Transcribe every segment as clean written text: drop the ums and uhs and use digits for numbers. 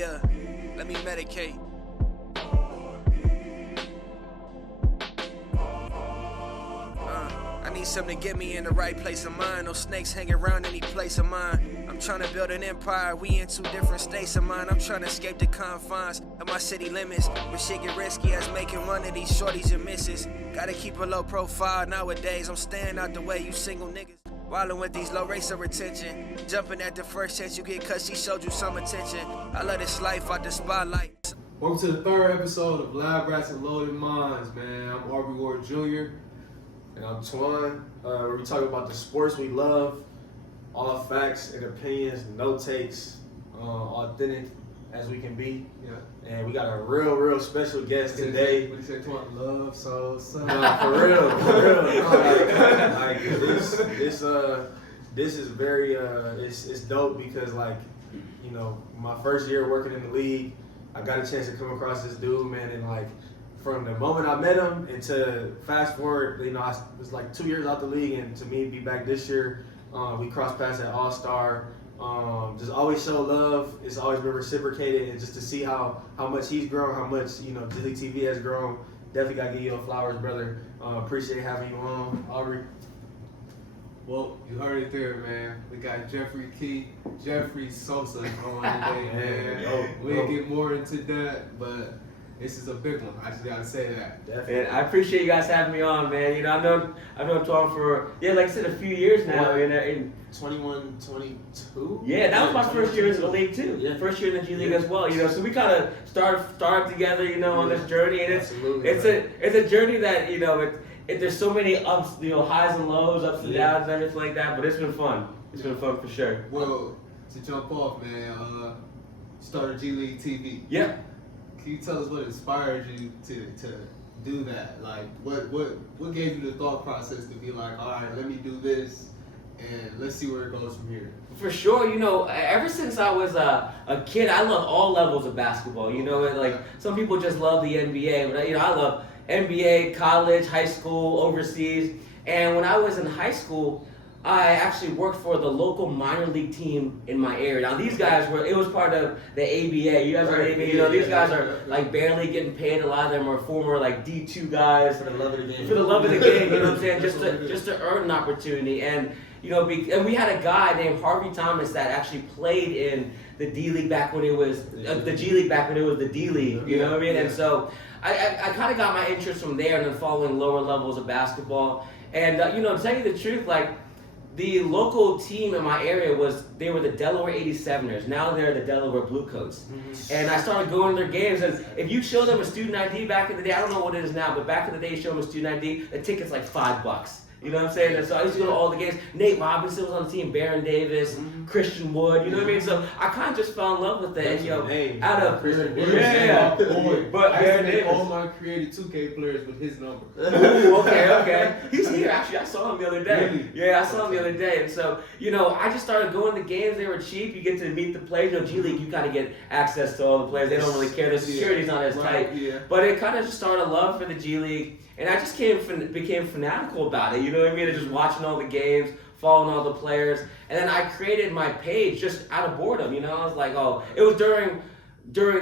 Yeah, let me medicate. I need something to get me in the right place of mind. No snakes hanging around any place of mine. I'm trying to build an empire, we in two different states of mind. I'm trying to escape the confines of my city limits, but shit get risky as making one of these shorties and misses. Gotta keep a low profile nowadays, I'm staying out the way, you single niggas. Wildin' with these low rates of retention, jumping at the first chance you get cause she showed you some attention. I love this life out the spotlight. Welcome to the third episode of Lab Rats and Loaded Minds, man. I'm Aubrey Ward Jr. And I'm Twan, where we talk about the sports we love, all facts and opinions, no takes, authentic as we can be. Yeah. And we got a real special guest today. What do you say, Twan? Love, SOSA. No, for real. This is very, it's dope because, like, you know, my first year working in the league, I got a chance to come across this dude, man, and like, from the moment I met him and to fast forward, you know, I was like 2 years out the league, and to me be back this year, we crossed paths at All-Star. Just always show love. It's always been reciprocated, and just to see how much he's grown, how much, you know, G League TV has grown. Definitely gotta give you your flowers, brother. Appreciate having you on, Aubrey. Well, you heard it there, man. We got Jeffery Kee, Jeffery SOSA on today, man. We'll get more into that, but this is a big one. I just gotta say that. Definitely. And I appreciate you guys having me on, man. You know, I've known Twan for, like I said, a few years now. And 21, 22? yeah, that was my first year in the league too. Yeah. First year in the G League as well. You know, so we kind of started together, you know, on this journey, and it's a journey that, you know, there's so many ups, you know, highs and lows, ups and downs, and everything like that. But it's been fun. It's been fun for sure. Well, to jump off, man, started G League TV. Yeah. Can you tell us what inspired you to do that? Like, what gave you the thought process to be like, all right, let me do this, and let's see where it goes from here? For sure, you know, ever since I was a kid, I love all levels of basketball. You know, like some people just love the NBA, but you know, I love NBA, college, high school, overseas. And when I was in high school, I actually worked for the local minor league team in my area. Now these guys it was part of the ABA. You guys are ABA, you know, these guys are like barely getting paid. A lot of them are former like D2 guys. For the love of the game. For the love of the game, you know what I'm saying? Just to earn an opportunity. And you know, and we had a guy named Harvey Thomas that actually played in the D League back when it was the G League back when it was the D League. You know what I mean? And so I kind of got my interest from there, and then following lower levels of basketball. And you know, to tell you the truth, like, the local team in my area they were the Delaware 87ers. Now they're the Delaware Bluecoats. Mm-hmm. And I started going to their games, and if you show them a student ID back in the day, I don't know what it is now, but back in the day, you show them a student ID, the ticket's like $5. You know what I'm saying? And so I used to go to all the games. Nate Robinson was on the team, Baron Davis, Christian Wood, you know what I mean? So I kind of just fell in love with it. And, you know, out of Christian Wood. But Baron I Davis. all my created 2K players with his number. Ooh, okay. He's here, actually. I saw him the other day. Really? Yeah, I saw him the other day. And so, you know, I just started going to games. They were cheap. You get to meet the players. You know, G League, you kind of get access to all the players. They don't really care. The security's not as tight. Yeah. But it kind of just started a love for the G League. And I just became fanatical about it. You know what I mean? Just watching all the games, following all the players. And then I created my page just out of boredom. You know, I was like, oh, it was during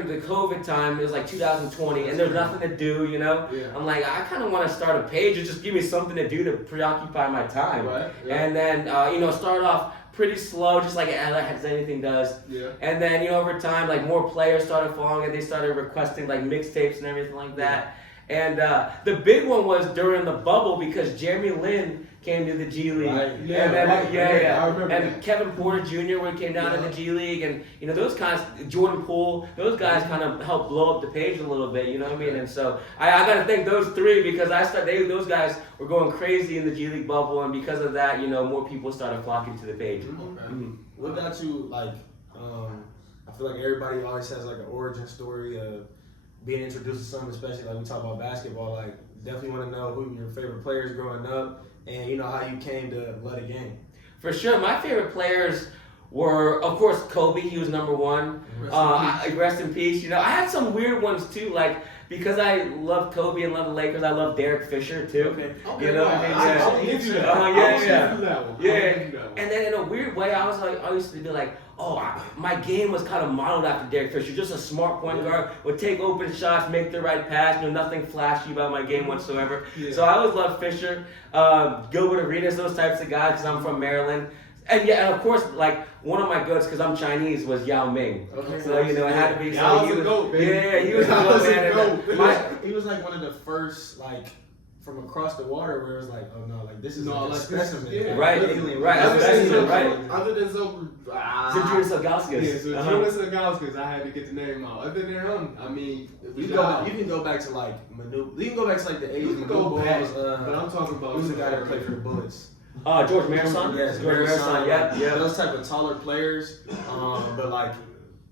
the COVID time. It was like 2020, and there's nothing to do, you know? Yeah. I'm like, I kind of want to start a page and just give me something to do to preoccupy my time. Right. Yeah. And then, you know, start off pretty slow, just like as anything does. Yeah. And then, you know, over time, like, more players started following it. They started requesting, like, mixtapes and everything like that. And the big one was during the bubble because Jeremy Lin came to the G League. Right. Yeah, and then, right. yeah. I remember and that. Kevin Porter Jr. when he came down to the G League, and you know those guys, Jordan Poole, those guys kind of helped blow up the page a little bit. You know what I mean? And so I got to thank those three because those guys were going crazy in the G League bubble, and because of that, you know, more people started flocking to the page. Okay. Mm-hmm. What got you, like, I feel like everybody always has like an origin story of being introduced to something, especially like we talk about basketball. Like, definitely want to know who your favorite players growing up, and you know how you came to love the game. For sure, my favorite players were, of course, Kobe. He was number one. Rest in peace. You know, I had some weird ones too, like because I love Kobe and love the Lakers. I love Derek Fisher too. Okay. You know, I'll give you that. And then in a weird way, I used to be like, my game was kind of modeled after Derek Fisher. Just a smart point guard, would take open shots, make the right pass. Nothing flashy about my game whatsoever. Yeah. So I always loved Fisher, Gilbert Arenas, those types of guys. Because I'm from Maryland. And of course, like one of my goats, because I'm Chinese, was Yao Ming. Okay. So it had to be. Yao was a goat, baby. Yeah, he was a goat, man. He was like one of the first, like, from across the water, where it was like, oh no, like this is a specimen. Yeah. Right. Other than Zildjian Ilgauskas. Zildjian Ilgauskas, I had to get the name out. Other than him, I mean, you can go back to like Manu. You can go back to like the 80s. Manu Balls. But I'm talking about who's the guy that played for the Bullets? George Marathon? Yes, George Marathon, yeah. Those type of taller players. But like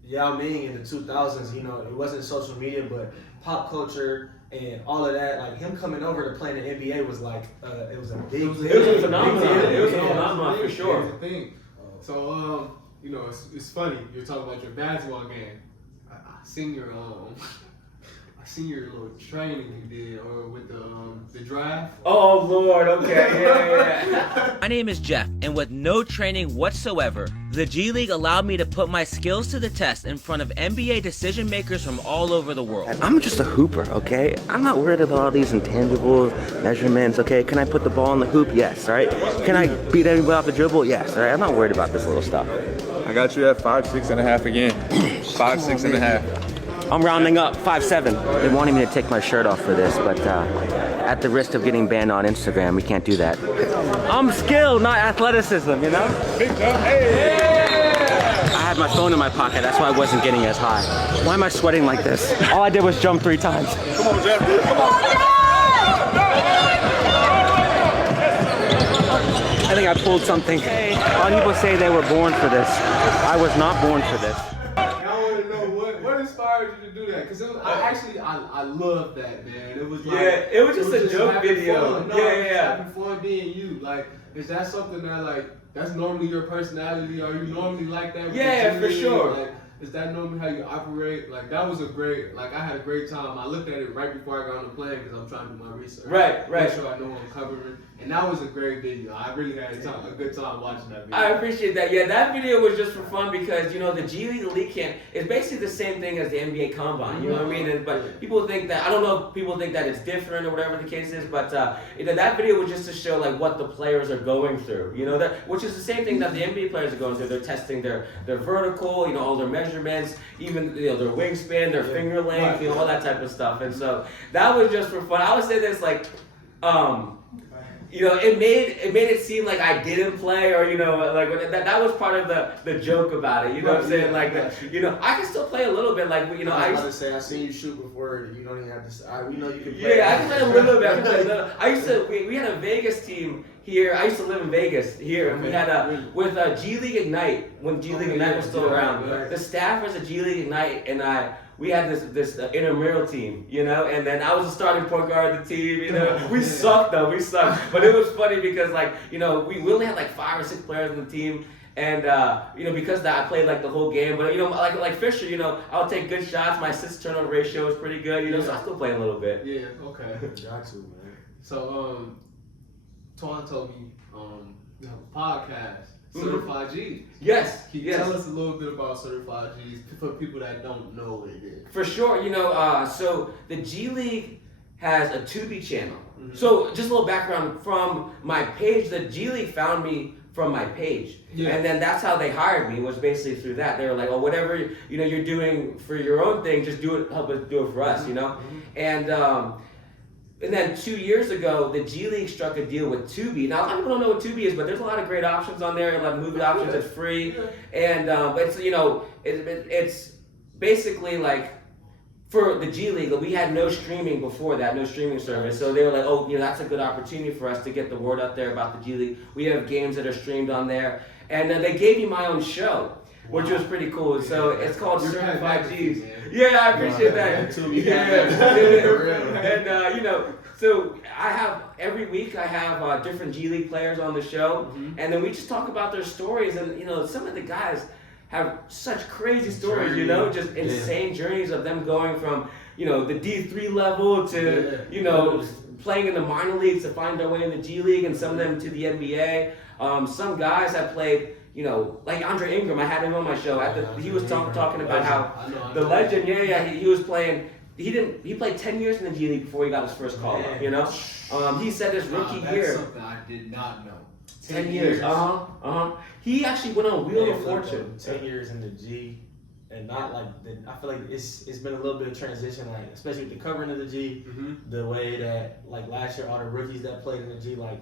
Yao Ming in the 2000s, you know, it wasn't social media, but pop culture and all of that. Like him coming over to play in the NBA was like, it was a big It was a phenomenon. It was a phenomenon for sure. Here's the thing. So, you know, it's funny. You're talking about your basketball game. I seen your little training you did, or with the draft. Oh Lord, okay, yeah. My name is Jeff, and with no training whatsoever, the G League allowed me to put my skills to the test in front of NBA decision makers from all over the world. I'm just a hooper, okay? I'm not worried about all these intangible measurements, okay? Can I put the ball in the hoop? Yes, all right? Can I beat anybody off the dribble? Yes, all right? I'm not worried about this little stuff. I got you at 5'6.5" again. 5'6.5". I'm rounding up, 5'7". They wanted me to take my shirt off for this, but at the risk of getting banned on Instagram, we can't do that. I'm skilled, not athleticism, you know? Big jump, hey! I had my phone in my pocket, that's why I wasn't getting as high. Why am I sweating like this? All I did was jump 3 times. Come on, Jeff, come on! I think I pulled something. A lot of people say they were born for this. I was not born for this. What inspired you to do that? Because I love that, man. It was like, it was just a joke video. Fun. No, having fun being you. Like, is that something that like that's normally your personality? Are you normally like that? Yeah, for sure. Like, is that normally how you operate? Like, that was I had a great time. I looked at it right before I got on the plane because I'm trying to do my research. Right. Make sure I know what I'm covering. And that was a great video. I really had a good time watching that video. I appreciate that. Yeah, that video was just for fun because, you know, the G League Elite Camp is basically the same thing as the NBA Combine. You know what I mean? But people think that, I don't know if people think that it's different or whatever the case is, but you know, that video was just to show like what the players are going through. You know, which is the same thing that the NBA players are going through. They're testing their vertical, you know, all their measurements, even, you know, their wingspan, their finger length, you know, all that type of stuff. And so that was just for fun. I would say this like, you know, it made it seem like I didn't play, or you know, like that was part of the joke about it. You know what I'm saying? Like, you know, I can still play a little bit. Like, you know, I used to say I seen you shoot before. You don't even have to. We know you can play. Yeah, I can play a little bit. I used to. We had a Vegas team here. I used to live in Vegas here, and we had with G League Ignite when G League Ignite was still around. The staffers at G League Ignite and we had this intramural team, you know, and then I was a starting point guard of the team, you know. We sucked though, but it was funny because like, you know, we only had like 5 or 6 players on the team, and you know, because of that I played like the whole game. But you know, like Fisher, you know, I would take good shots. My assist turnover ratio was pretty good, you know, so I still play a little bit. Yeah, okay. Got to, man. So Twan told me you have a podcast. Certified G's. Yes. Can you tell us a little bit about Certified G's for people that don't know what it is? For sure. You know, so the G League has a Tubi channel. Mm-hmm. So just a little background from my page. The G League found me from my page. Yeah. And then that's how they hired me, was basically through that. They were like, oh, whatever, you know, you're doing for your own thing, just do it, help us do it for us, you know? Mm-hmm. And then 2 years ago, the G League struck a deal with Tubi. Now, a lot of people don't know what Tubi is, but there's a lot of great options on there, like movie options that's free. And but it's, you know, it's basically like for the G League, we had no streaming before that, no streaming service. So they were like, oh, you know, that's a good opportunity for us to get the word out there about the G League. We have games that are streamed on there, and they gave me my own show. Which was pretty cool. So it's called Certified G's. Yeah, I appreciate that. And you know, So I have every week I have different G League players on the show, and then we just talk about their stories. And some of the guys have such crazy stories. Just insane journeys of them going from the D3 level to playing in the minor leagues to find their way in the G League, and some of them to the NBA. Some guys have played. Like Andre Ingram, I had him on my show. He was talking about how the legend, he was playing. He played 10 years in the G League before he got his first call up. He said his rookie year. That's something I did not know. 10 years. He actually went on Wheel of Fortune. 10 years in the G, and not like I feel like it's been a little bit of transition, like especially with the covering of the G, the way that like last year all the rookies that played in the G, like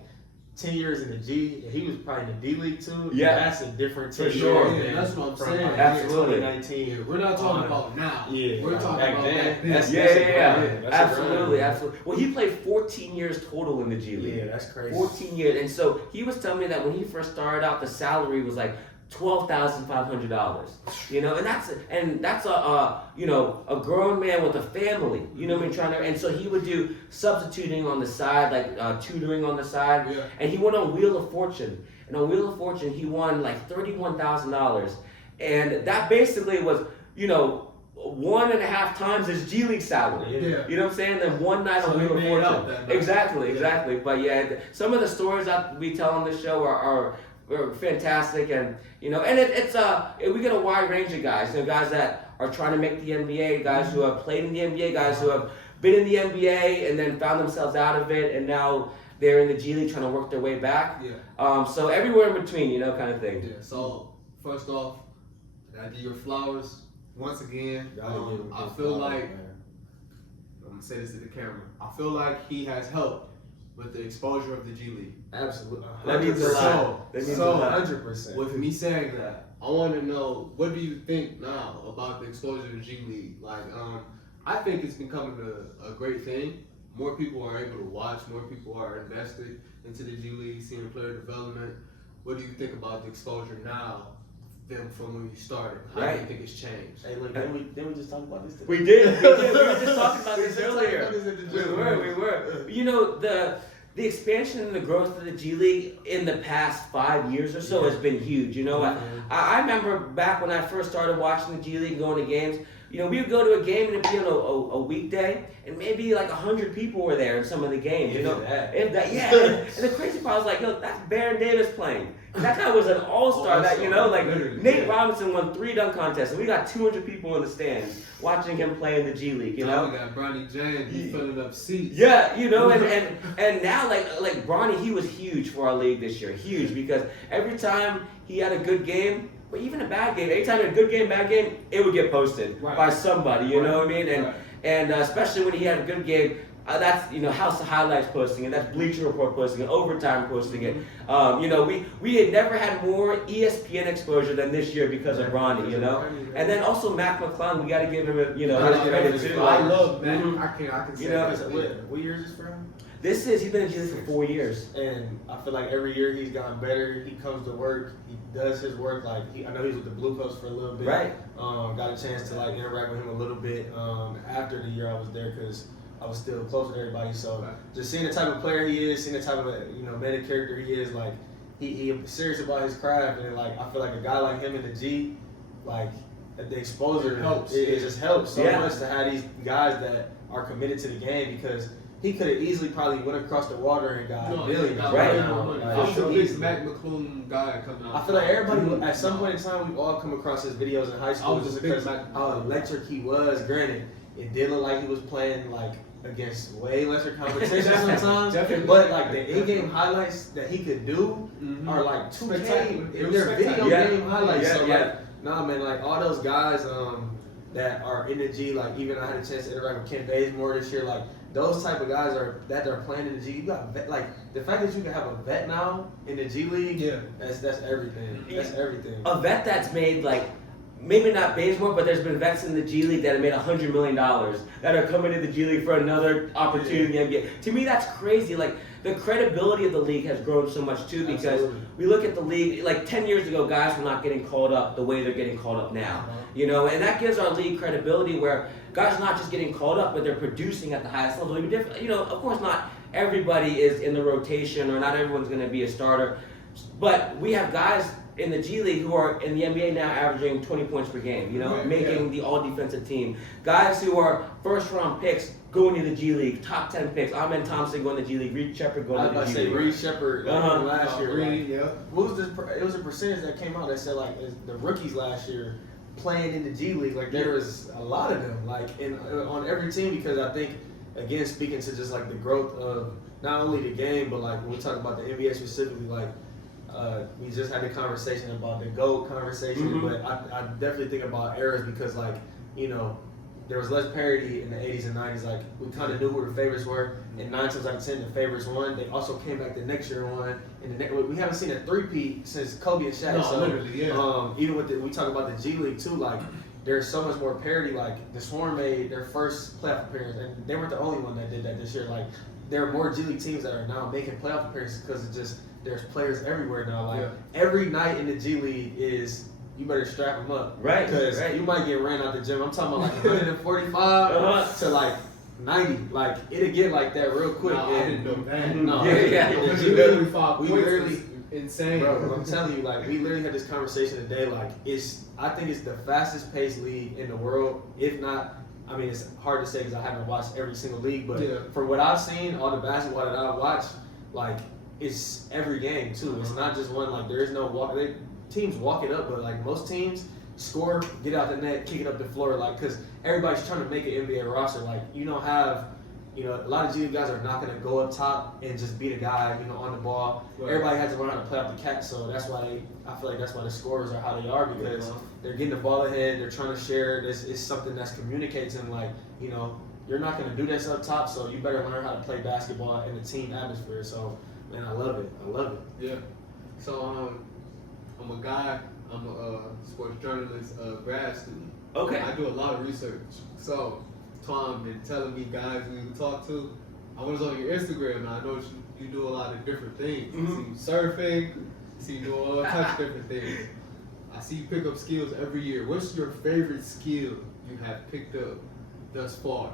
10 years in the G, he was probably in the D League too. Yeah, that's a different 10 years. Sure. Yeah, that's what I'm saying. Absolutely. 2019. We're not talking about now. Yeah, we're talking back about then. back then. Absolutely. Well, he played 14 years total in the G League. Yeah, that's crazy. 14 years, and so he was telling me that when he first started out, the salary was like $12,500. And that's a grown man with a family. And so he would do substituting on the side, like tutoring on the side. Yeah. And he went on Wheel of Fortune. And on Wheel of Fortune, he won like $31,000. And that basically was, 1.5 times his G League salary. Yeah. You know what I'm saying? Then one night on Wheel of Fortune. Exactly. But yeah, some of the stories that we tell on this show are fantastic, and it's we get a wide range of guys. Guys that are trying to make the NBA, guys who have played in the NBA, guys who have been in the NBA and then found themselves out of it, and now they're in the G League trying to work their way back. Yeah. So everywhere in between, kind of thing. Yeah. So first off, I give your flowers once again. I feel like I'm gonna say this to the camera. I feel like he has helped with the exposure of the G League. Absolutely. That means a lot. That means a lot. 100%. With me saying that, I want to know, what do you think now about the exposure to the G League? Like, I think it's becoming a great thing. More people are able to watch. More people are invested into the G League, seeing player development. What do you think about the exposure now from when you started? How do you think it's changed? Hey, look, didn't we just talk about this today? We did. We were just talking about this earlier. We were. The expansion and the growth of the G League in the past 5 years or so has been huge. I remember back when I first started watching the G League and going to games, we would go to a game and it'd be on a weekday, and maybe like 100 people were there in some of the games. And the crazy part was like, that's Baron Davis playing. That guy was an all-star. Nate Robinson won 3 dunk contests, and we got 200 people in the stands watching him play in the G League. We got Bronny James, he's filling up seats. Yeah, and now like Bronny, he was huge for our league this year, huge, because every time he had a good game, but even a bad game, anytime he had a good game, bad game, it would get posted by somebody. You know what I mean? And especially when he had a good game. That's House of Highlights posting it. That's Bleacher Report posting it. Overtime posting it. We had never had more ESPN exposure than this year because of Bronny. And then also Mac McClung. We got to give him his credit too. I love Mac. I can say what year is this for him? He's been in G League for 4 years. And I feel like every year he's gotten better. He comes to work. He does his work. I know he was with the Blue Coats for a little bit. Right. Got a chance to interact with him a little bit after the year I was there, because I was still close to everybody. So just seeing the type of player he is, seeing the type of man of character he is, like he serious about his craft, and I feel like a guy like him in the G, the exposure helps. It just helps so much to have these guys that are committed to the game, because he could have easily probably went across the water and got millions. Right. I'm the biggest Mac McClung guy coming out. I feel like everybody, at some point in time, we've all come across his videos in high school just because how electric he was. Granted, it did look like he was playing against way lesser competition sometimes, but the in-game highlights that he could do are 2K. They're video game highlights. All those guys that are in the G, even I had a chance to interact with Ken Bazemore this year, those type of guys that are playing in the G. You got the fact that you can have a vet now in the G League. Yeah, that's everything. That's everything. A vet that's made maybe not Bazemore, but there's been vets in the G League that have made $100 million that are coming to the G League for another opportunity in the NBA. To me, that's crazy. Like, the credibility of the league has grown so much too, because Absolutely. we look at the league, like 10 years ago, guys were not getting called up the way they're getting called up now. You know, and that gives our league credibility where guys are not just getting called up, but they're producing at the highest level. You know, of course, not everybody is in the rotation, or not everyone's going to be a starter, but we have guys in the G League who are in the NBA now averaging 20 points per game, you know, making the all-defensive team. Guys who are first-round picks going to the G League, top 10 picks. Amen Thompson going to the G League, Reed Shepard going to the G League. Reed Shepard last year. Reed, What was this? It was a percentage that came out that said like the rookies last year playing in the G League. Like there was a lot of them, like on every team, because I think, again, speaking to just like the growth of not only the game, but like when we talk about the NBA specifically, like we just had a conversation about the GOAT conversation, but I definitely think about eras, because like, you know, there was less parity in the 80s and 90s. Like, we kind of knew who the favorites were, and 9 times out of 10 the favorites won. They also came back the next year and won, and we haven't seen a three-peat since Kobe and Shaq. No, So literally, even with we talk about the G League too, like there's so much more parity. Like the Swarm made their first playoff appearance, and they weren't the only one that did that this year. Like there are more G League teams that are now making playoff appearances because it's just there's players everywhere now. Like every night in the G League is, you better strap them up, Right? Because you might get ran out the gym. I'm talking about like 145 to like 90. Like it'll get like that real quick. No, I didn't know that. No, We literally insane. Bro, I'm telling you, like we literally had this conversation today. Like I think it's the fastest paced league in the world. If not, I mean, it's hard to say because I haven't watched every single league. But from what I've seen, all the basketball that I've watched, like it's every game too. It's not just one. Like there is no walk. Teams walk it up, but like most teams score, get out the net, kick it up the floor. Like because everybody's trying to make an NBA roster. Like you don't have. You know, a lot of G League guys are not going to go up top and just beat a guy, you know, on the ball. Right. Everybody has to learn how to play off the catch, so that's why I feel like that's why the scorers are how they are, because they're getting the ball ahead, they're trying to share. This is something that's communicating, like, you know, you're not going to do this up top, so you better learn how to play basketball in a team atmosphere. So, man, I love it. I love it. Yeah. So, I'm a guy, I'm a sports journalist, grad student. Okay. I do a lot of research. So, Tom been telling me guys we talk to. I was on your Instagram, and I know you do a lot of different things. I see you surfing, I see you do all types of different things. I see you pick up skills every year. What's your favorite skill you have picked up thus far?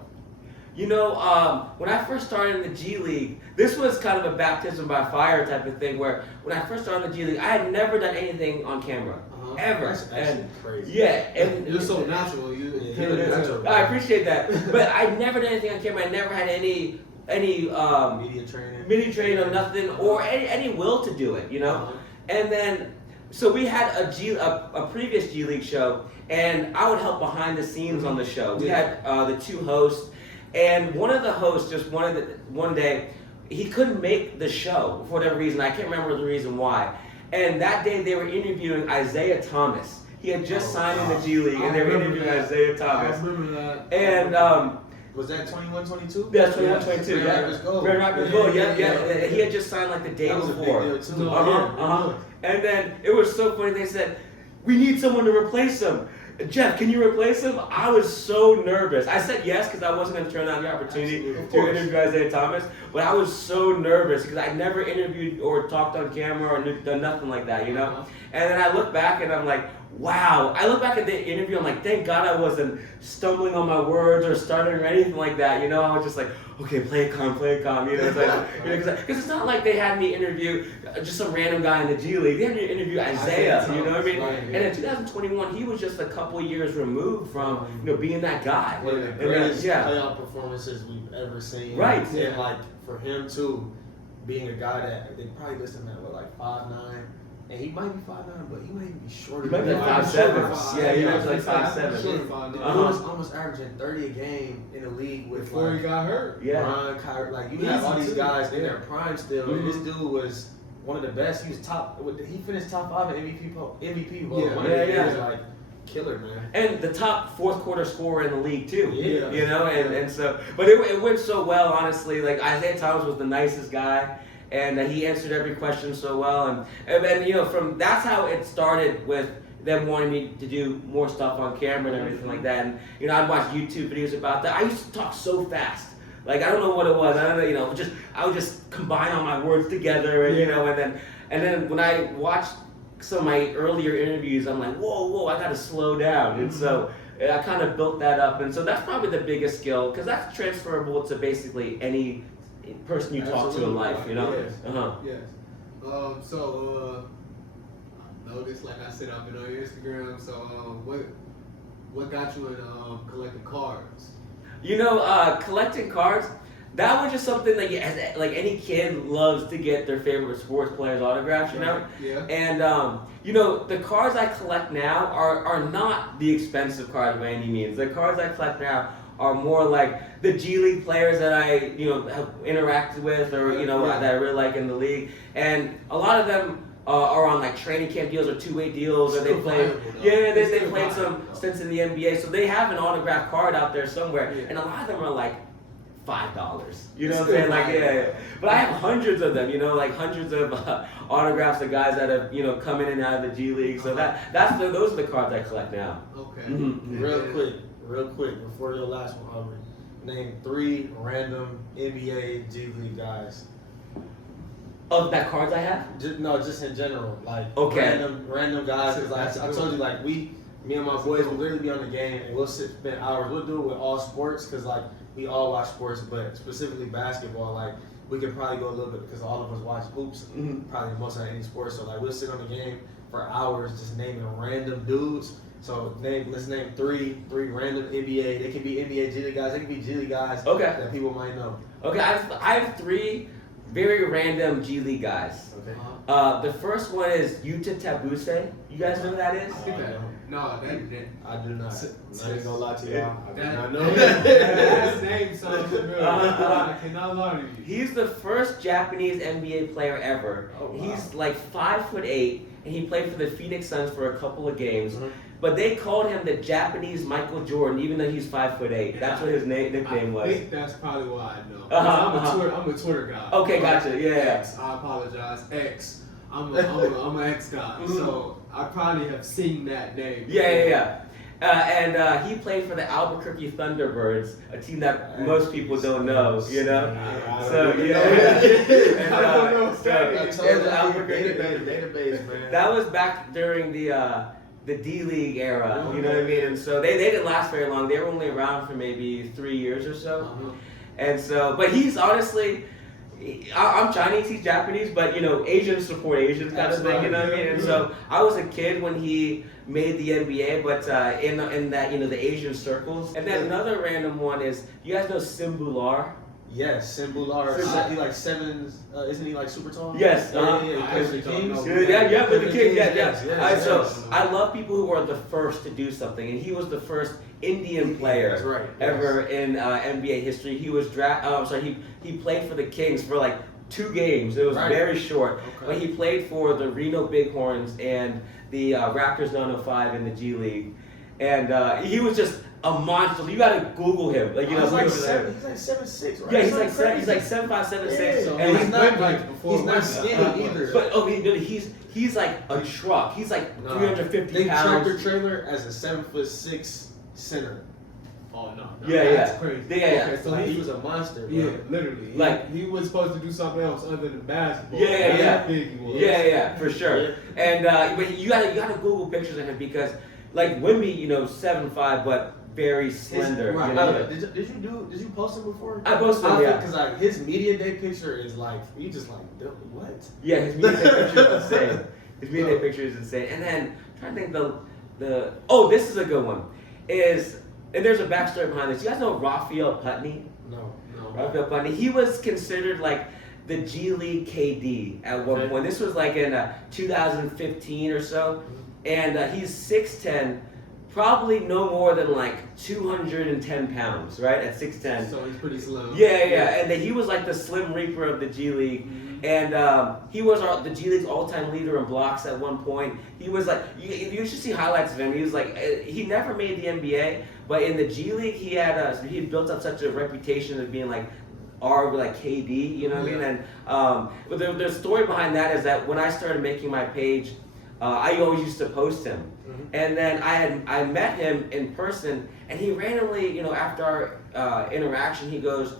You know, when I first started in the G League, this was kind of a baptism by fire type of thing, where when I first started in the G League, I had never done anything on camera. Ever. That's actually crazy. Yeah, and You're so natural. Natural. I appreciate that, but I never did anything on camera. I never had any media training or nothing, or any will to do it, you know. And then, so we had a previous G League show, and I would help behind the scenes on the show. We had the two hosts, and one of the hosts just one day he couldn't make the show for whatever reason. I can't remember the reason why. And that day they were interviewing Isaiah Thomas. He had just signed in the G League, and they were interviewing Isaiah Thomas. I remember that. And was that 21-22? That's 21-22. Grand Rapids Gold. Grand Rapids Gold. Yeah. He had just signed like the day That was before. a big deal too. And then it was so funny. They said, "We need someone to replace him. Jeff, can you replace him?" I was so nervous. I said yes because I wasn't going to turn down the opportunity to interview Isaiah Thomas, but I was so nervous because I never interviewed or talked on camera or done nothing like that, you know? And then I look back and I'm like, wow. I look back at the interview, I'm like, thank God I wasn't stumbling on my words or stuttering or anything like that, you know? I was just like, okay, play it calm, you know? Because it's not like they had me interview just some random guy in the G League. They had me interview Isaiah, you know what I mean? Right, yeah. And in 2021, he was just a couple years removed from, you know, being that guy. One of the greatest playoff performances we've ever seen. Right. And like for him too, being a guy that they probably listed him at like 5'9", and he might be 5'9", but he might even be shorter. He might be like 5'7". Yeah, he might be like 5'7". He was almost averaging 30 a game in the league with before he got hurt. Yeah. Ron, Kyrie, like you have all these guys in their prime still, and this dude was one of the best. He was he finished top 5 in MVP vote. Yeah. Like killer, man. And the top fourth quarter scorer in the league too. Yeah. You know, and so, but it went so well, honestly. Like Isaiah Thomas was the nicest guy, and he answered every question so well, and you know, that's how it started with them wanting me to do more stuff on camera and everything like that. And I'd watch YouTube videos about that. I used to talk so fast. Like, I don't know what it was. I don't know, I would just combine all my words together, and and then when I watched some of my earlier interviews, I'm like, whoa, I gotta slow down. And so I kind of built that up, and so that's probably the biggest skill, because that's transferable to basically any person you talk to in life, Yes. Uh-huh. Yes. I noticed, like I said, I've been on your Instagram. So, what got you into collecting cards? Collecting cards, that was just something like any kid loves to get their favorite sports players' autographs, Yeah. And the cards I collect now are not the expensive cards by any means. The cards I collect now are more like the G League players that I have interacted with, or that I really like in the league, and a lot of them are on like training camp deals or two-way deals, or they played they played some stints in the NBA, so they have an autographed card out there somewhere, and a lot of them are like $5. You know what I'm saying? Like, yeah. But I have hundreds of them, like hundreds of autographs of guys that have, come in and out of the G League. So those are the cards I collect now. Okay. Mm-hmm. Real quick, before your last one, Aubrey, name 3 random NBA G League guys. Of that cards I have? Just in general, like okay. random guys. Cause like I told you, like me and my boys will literally be on the game and we'll spend hours. We'll do it with all sports, cause like we all watch sports, but specifically basketball. Like we can probably go a little bit because all of us watch hoops, probably most of any sport. So like we'll sit on the game for hours just naming random dudes. So let's name three random NBA. They can be NBA G League guys. They can be G League guys. Okay. That people might know. Okay, I have 3 very random G League guys. Okay. The first one is Yuta Tabuse. You guys know who that is? No, I do not. I'm not even gonna lie to Yeah, y'all. I do not know. That name sounds familiar. I cannot lie to you. He's the first Japanese NBA player ever. Oh, wow. He's like 5'8", and he played for the Phoenix Suns for a couple of games. Mhm. But they called him the Japanese Michael Jordan, even though he's 5'8". That's what his nickname was. I think that's probably why I know. I'm a Twitter guy. Okay, gotcha. Yeah. X, I apologize. X. I'm an X guy, so I probably have seen that name. Yeah. And he played for the Albuquerque Thunderbirds, a team that most people don't know, So I don't know. Database, man. That was back during the D League era, you know what I mean? And so they didn't last very long. They were only around for maybe 3 years or so. And so, but he's honestly, I'm Chinese, he's Japanese, but Asians support Asians kind of thing, you know what I mean? And so I was a kid when he made the NBA, but in that the Asian circles. And then another random one is, you guys know Simbular? Yes, Simbular. He like 7. Isn't he like super tall? Yes. With the Kings. Yeah, with the Kings. Yeah. Yes. So I love people who are the first to do something, and he was the first Indian player ever in NBA history. He was he played for the Kings for like 2 games. It was very short, but he played for the Reno Bighorns and the Raptors 905 in the G League, and he was just a monster. You gotta Google him. Like he's like 7'6", right? Yeah, he's like 7'5", 7'6", So and he's not skinny either. But he's like a truck. He's like 350 Think pounds. tractor trailer as a 7'6" center. Oh no. That's crazy. Yeah. Okay, so he was a monster. Bro. Yeah, literally. He was supposed to do something else other than basketball. Yeah. That's how big he was. Yeah, for sure. And but you gotta Google pictures of him, because like Wimby, 7'5", but very slender. Right. Did you post him before? I posted him, yeah. Because like his media day picture is like, you just like, what? Yeah, his media day picture is insane. His media day picture is insane. And then I'm trying to think this is a good one. And there's a backstory behind this. You guys know Raphael Putney? No. Raphael Putney. He was considered like the G League KD at one point. This was like in 2015 or so. And he's 6'10", probably no more than like 210 pounds, right? At 6'10". So he's pretty slim. Yeah. And then he was like the Slim Reaper of the G League. And he was the G League's all-time leader in blocks at one point. He was like, you should see highlights of him. He was like, he never made the NBA, but in the G League, he had built up such a reputation of being like like KD, you know what I mean? And but the story behind that is that when I started making my page, I always used to post him. And then I met him in person, and he randomly, after our interaction, he goes,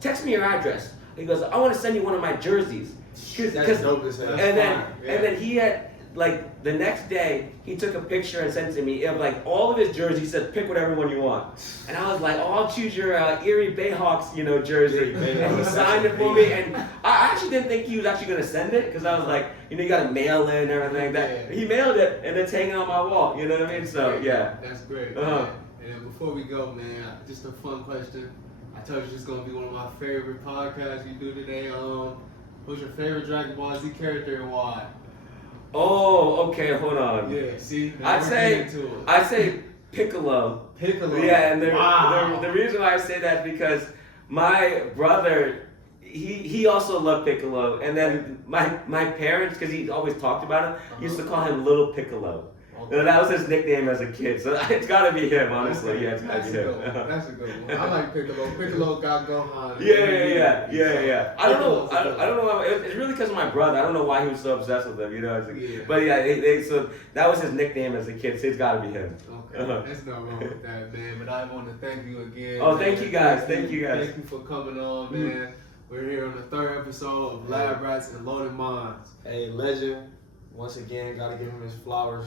text me your address. He goes, I want to send you one of my jerseys. That's dope as hell. And then he had, like, the next day, he took a picture and sent it to me of, like, all of his jerseys. He said, pick whatever one you want. And I was like, oh, I'll choose your Erie Bayhawks, jersey. And he signed it for me. And I actually didn't think he was actually going to send it, because I was like, you got to mail it and everything like that. He mailed it, and it's hanging on my wall. You know what I mean? So, yeah. That's great. Uh-huh. And before we go, man, just a fun question. I told you this is going to be one of my favorite podcasts you do today. Who's your favorite Dragon Ball Z character and why? Oh, okay, hold on. Yeah, see? I'd say Piccolo. Piccolo. Yeah, and the reason why I say that is because my brother, he also loved Piccolo, and then my parents, because he always talked about him, used to call him Little Piccolo. Okay. And that was his nickname as a kid, so it's gotta be him, honestly. Yeah, it's gotta be him. That's a good one. I like Piccolo. Piccolo got Gohan. Yeah. I don't know why. It's really because of my brother. I don't know why he was so obsessed with him. But yeah, so that was his nickname as a kid. So it's got to be him. Okay, there's no wrong with that, man. But I want to thank you again. Oh, man. thank you guys. Thank you for coming on, man. We're here on the 3rd episode of Lab Rats and Loaded Minds. Hey, legend. Once again, gotta give him his flowers.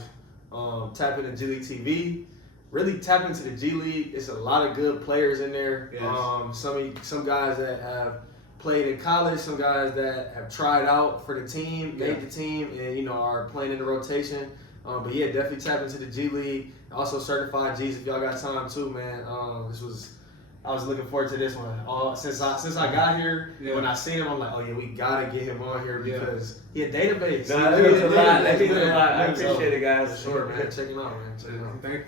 Tap into G League TV. Really tap into the G League. It's a lot of good players in there. Yes. Some guys that have played in college, some guys that have tried out for the team, made the team, and are playing in the rotation. But yeah, definitely tap into the G League. Also certified G's if y'all got time too, man. I was looking forward to this one. Since I got here, when I seen him, I'm like, oh yeah, we gotta get him on here because he a database. No, that means a lot. I appreciate it, guys. For sure, man. Check him out, man. Thank you.